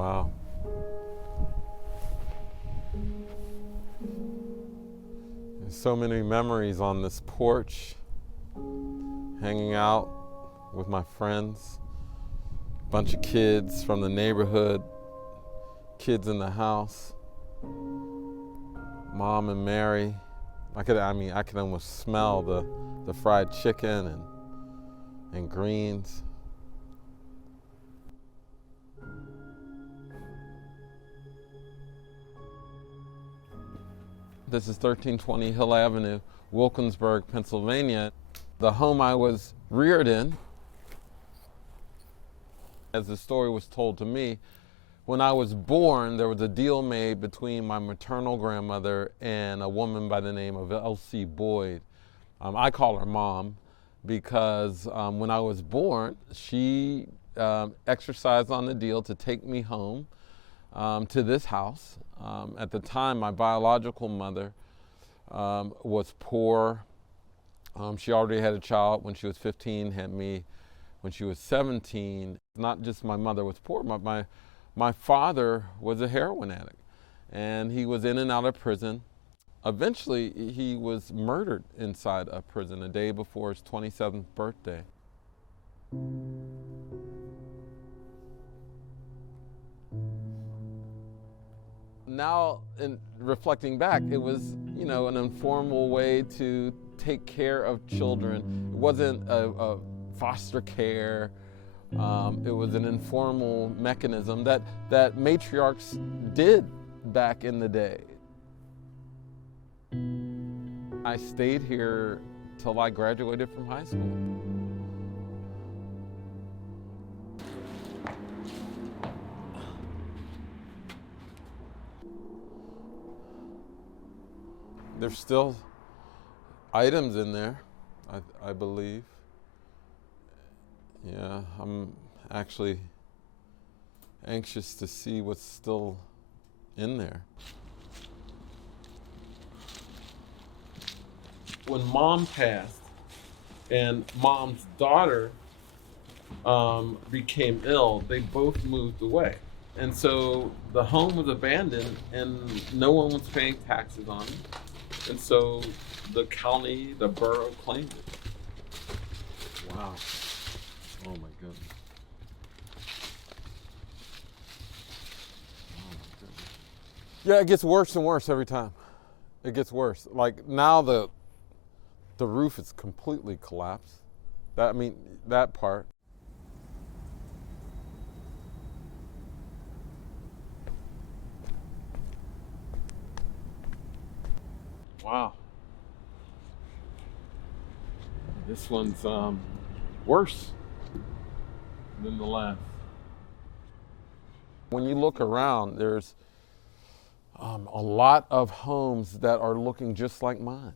Wow. There's so many memories on this porch, hanging out with my friends, a bunch of kids from the neighborhood, kids in the house, Mom and Mary. I could almost smell the fried chicken and greens. This is 1320 Hill Avenue, Wilkinsburg, Pennsylvania. The home I was reared in, as the story was told to me, when I was born, there was a deal made between my maternal grandmother and a woman by the name of Elsie Boyd. I call her Mom because when I was born, she exercised on the deal to take me home to this house. At the time, my biological mother was poor. She already had a child when she was 15, had me when she was 17. Not just my mother was poor, but my father was a heroin addict, and he was in and out of prison. Eventually, he was murdered inside a prison a day before his 27th birthday. Now, in reflecting back, it was, an informal way to take care of children. It wasn't a foster care. It was an informal mechanism that matriarchs did back in the day. I stayed here till I graduated from high school. There's still items in there, I believe. Yeah, I'm actually anxious to see what's still in there. When Mom passed and Mom's daughter became ill, they both moved away. And so the home was abandoned and no one was paying taxes on it. And so the county, the borough claimed it. Wow. Oh my goodness. Oh my goodness. Yeah, it gets worse and worse every time. It gets worse. Like now the roof is completely collapsed. That part. Wow. This one's worse than the last. When you look around, there's a lot of homes that are looking just like mine.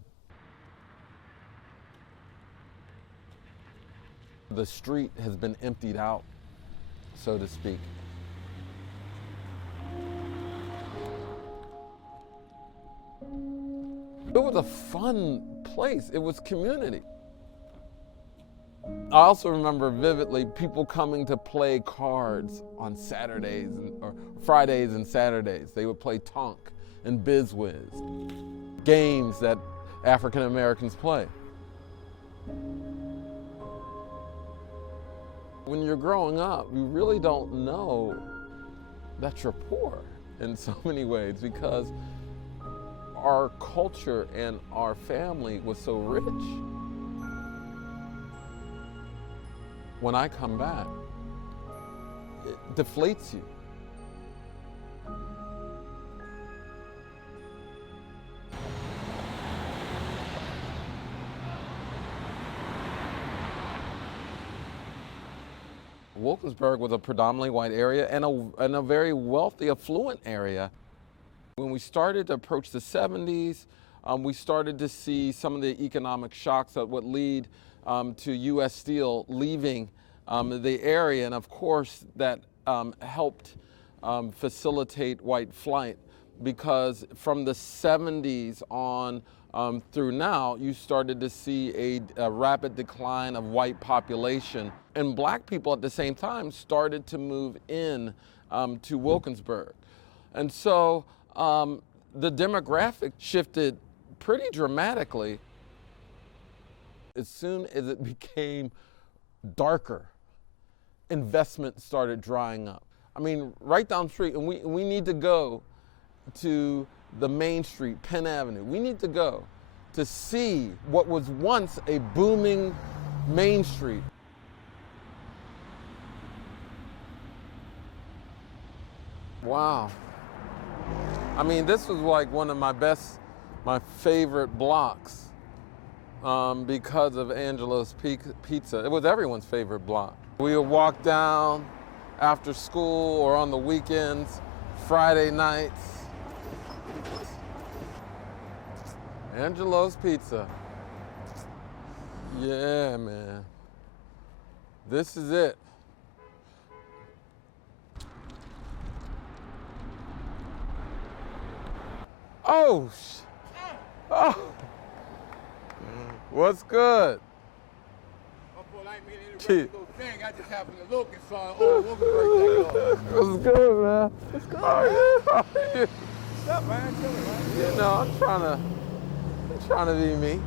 The street has been emptied out, so to speak. It was a fun place. It was community. I also remember vividly people coming to play cards on Saturdays or Fridays and Saturdays. They would play Tonk and Biz Wiz, games that African Americans play. When you're growing up, you really don't know that you're poor in so many ways because our culture and our family was so rich. When I come back, it deflates you. Wilkinsburg was a predominantly white area and a very wealthy, affluent area. When we started to approach the 70s, we started to see some of the economic shocks that would lead to U.S. Steel leaving the area, and of course that helped facilitate white flight, because from the 70s on through now, you started to see a rapid decline of white population, and black people at the same time started to move in to Wilkinsburg. And so the demographic shifted pretty dramatically as soon as it became darker. Investment started drying up. I mean, right down the street, and we need to go to the main street, Penn Avenue. We need to go to see what was once a booming main street. Wow. I mean, this was like one of my favorite blocks because of Angelo's Pizza. It was everyone's favorite block. We would walk down after school or on the weekends, Friday nights. Angelo's Pizza. Yeah, man. This is it. Oh, oh. What's good? I just happened to look and saw old Wilkinsburg. What's good, man? What's good, man? What's up, man? Chilling, man. You know, I'm trying to be me.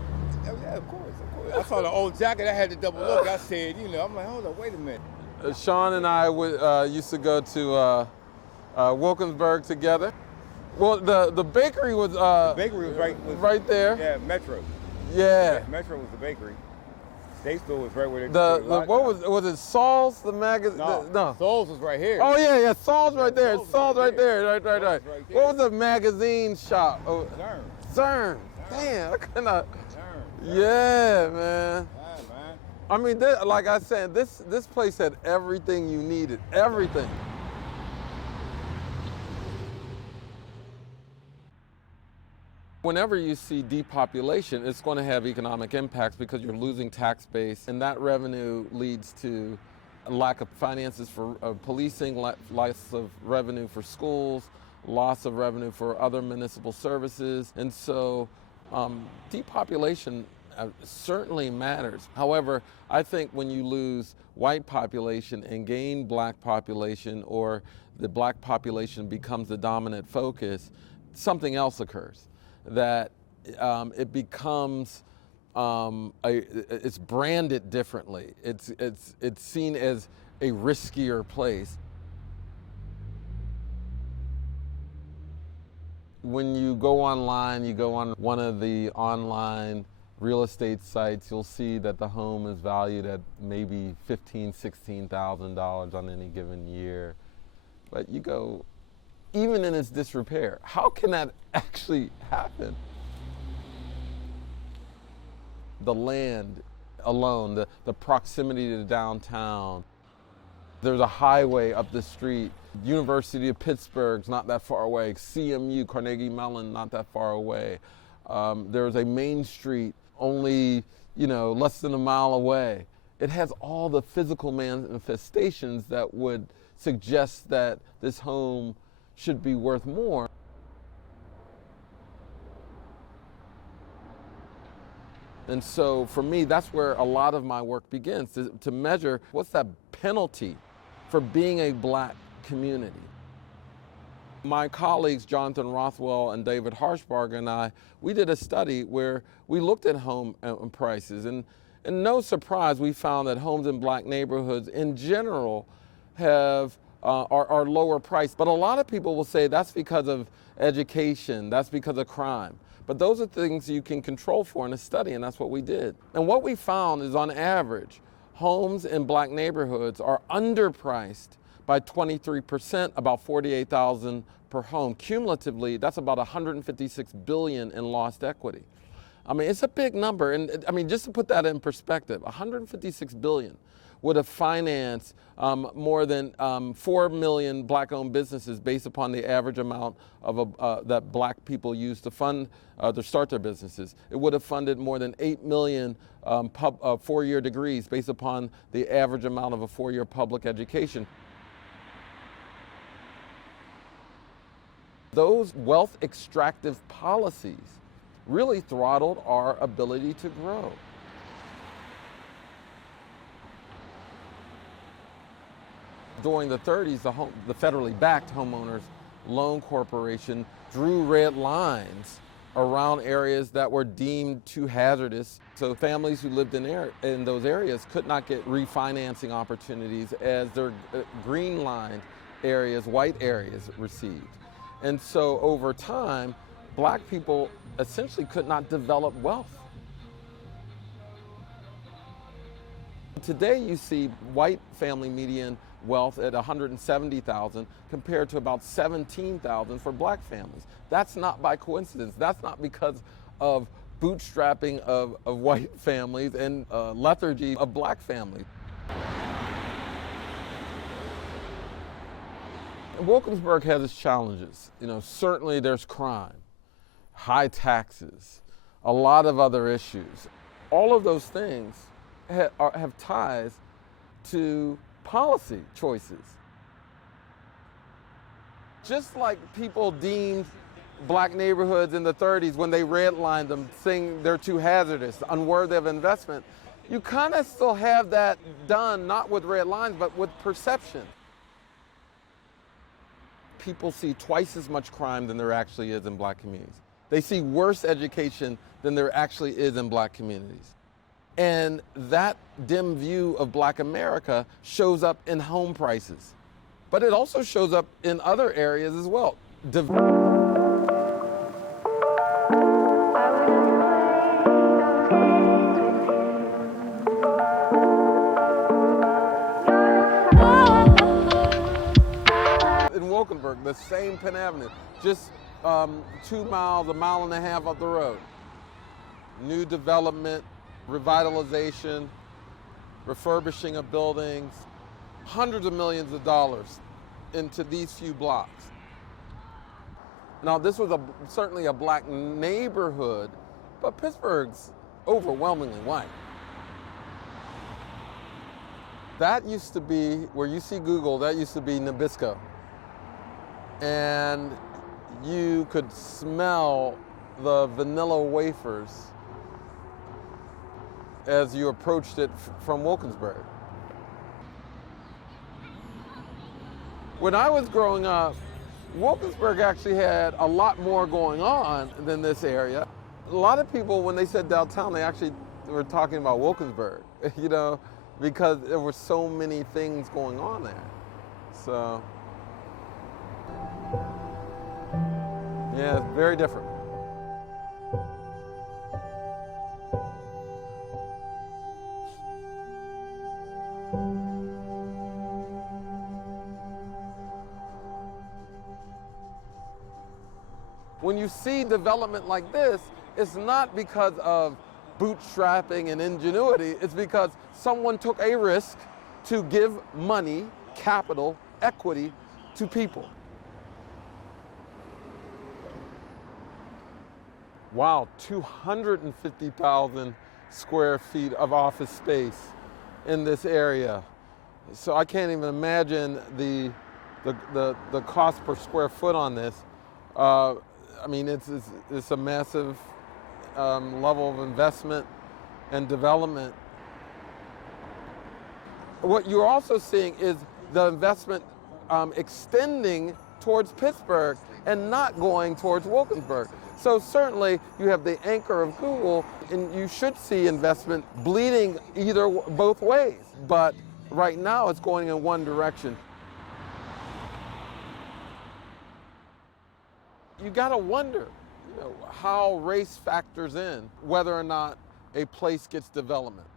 Yeah, of course. I saw the old jacket. I had to double look. I said, you know, I'm like, hold up, wait a minute. Sean and I used to go to Wilkinsburg together. Well, the bakery was the bakery was right there. Yeah, Metro. Yeah. Metro was the bakery. State store was right where they. Was it Saul's the magazine? No. Saul's was right here. Oh yeah, Saul's right there. Saul's right there. Right. Right What was the magazine shop? Oh, CERN. Damn, I cannot. CERN. Yeah, man. Yeah, man. I mean, like I said, this place had everything you needed. Everything. Whenever you see depopulation, it's going to have economic impacts because you're losing tax base, and that revenue leads to a lack of finances for policing, loss of revenue for schools, loss of revenue for other municipal services, and so depopulation certainly matters. However, I think when you lose white population and gain black population, or the black population becomes the dominant focus, something else occurs. That it becomes it's branded differently. It's seen as a riskier place. When you go online, you go on one of the online real estate sites, you'll see that the home is valued at maybe $15,000, $16,000 on any given year. But you go, even in its disrepair, how can that actually happen? The land alone, the proximity to downtown. There's a highway up the street. University of Pittsburgh's not that far away. CMU, Carnegie Mellon, not that far away. There's a main street only, less than a mile away. It has all the physical manifestations that would suggest that this home should be worth more. And so for me, that's where a lot of my work begins, to measure what's that penalty for being a black community. My colleagues, Jonathan Rothwell and David Harshbarger and I, we did a study where we looked at home prices, and no surprise, we found that homes in black neighborhoods in general are lower priced. But a lot of people will say that's because of education, that's because of crime. But those are things you can control for in a study, and that's what we did. And what we found is, on average, homes in black neighborhoods are underpriced by 23%, about $48,000 per home. Cumulatively, that's about $156 billion in lost equity. I mean, it's a big number, and I mean, just to put that in perspective, $156 billion would have financed more than 4 million black-owned businesses based upon the average amount of that black people use to fund to start their businesses. It would have funded more than 8 million four-year degrees based upon the average amount of a four-year public education. Those wealth extractive policies really throttled our ability to grow. During the 30s, the federally backed homeowners loan corporation drew red lines around areas that were deemed too hazardous. So families who lived in those areas could not get refinancing opportunities as their green line areas, white areas received. And so over time, black people essentially could not develop wealth. Today you see white family median wealth at $170,000 compared to about $17,000 for black families. That's not by coincidence. That's not because of bootstrapping of white families and lethargy of black families. Wilkinsburg has its challenges. Certainly there's crime, high taxes, a lot of other issues. All of those things have ties to policy choices. Just like people deemed black neighborhoods in the 30s when they redlined them, saying they're too hazardous, unworthy of investment, you kind of still have that done, not with red lines, but with perception. People see twice as much crime than there actually is in black communities. They see worse education than there actually is in black communities. And that dim view of black America shows up in home prices. But it also shows up in other areas as well. In Wilkinsburg, the same Penn Avenue, just 2 miles, 1.5 miles up the road. New development, revitalization, refurbishing of buildings, hundreds of millions of dollars into these few blocks. Now, this was certainly a black neighborhood, but Pittsburgh's overwhelmingly white. That used to be, where you see Google, that used to be Nabisco. And you could smell the vanilla wafers as you approached it from Wilkinsburg. When I was growing up, Wilkinsburg actually had a lot more going on than this area. A lot of people, when they said downtown, they actually were talking about Wilkinsburg, because there were so many things going on there. So, yeah, it's very different. When you see development like this, it's not because of bootstrapping and ingenuity. It's because someone took a risk to give money, capital, equity to people. Wow, 250,000 square feet of office space in this area. So I can't even imagine the cost per square foot on this. It's a massive level of investment and development. What you're also seeing is the investment extending towards Pittsburgh and not going towards Wilkinsburg. So certainly you have the anchor of Google, and you should see investment bleeding both ways. But right now it's going in one direction. You gotta wonder, how race factors in whether or not a place gets development.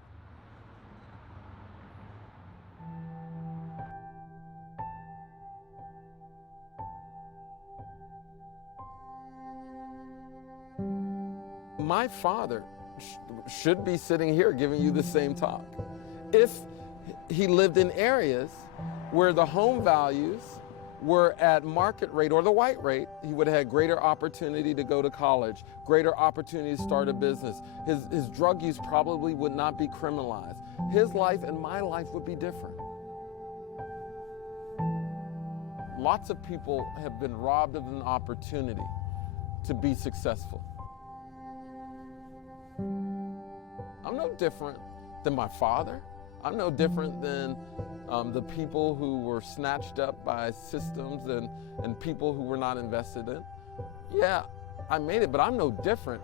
My father should be sitting here giving you the same talk. If he lived in areas where the home values were at market rate or the white rate, he would have had greater opportunity to go to college, greater opportunity to start a business. His drug use probably would not be criminalized. His life and my life would be different. Lots of people have been robbed of an opportunity to be successful. I'm no different than my father. I'm no different than the people who were snatched up by systems and people who were not invested in. Yeah, I made it, but I'm no different.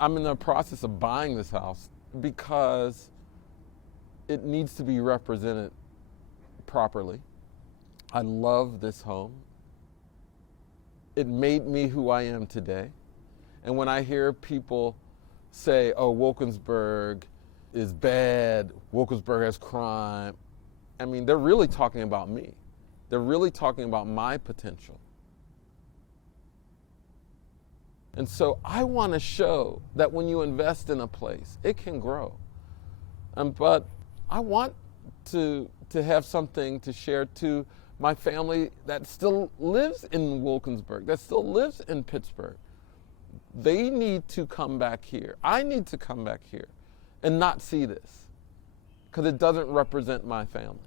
I'm in the process of buying this house because it needs to be represented properly. I love this home. It made me who I am today. And when I hear people say, oh, Wilkinsburg is bad, Wilkinsburg has crime, I mean, they're really talking about me. They're really talking about my potential. And so I want to show that when you invest in a place, it can grow. But I want to have something to share to my family that still lives in Wilkinsburg, that still lives in Pittsburgh. They need to come back here. I need to come back here and not see this because it doesn't represent my family.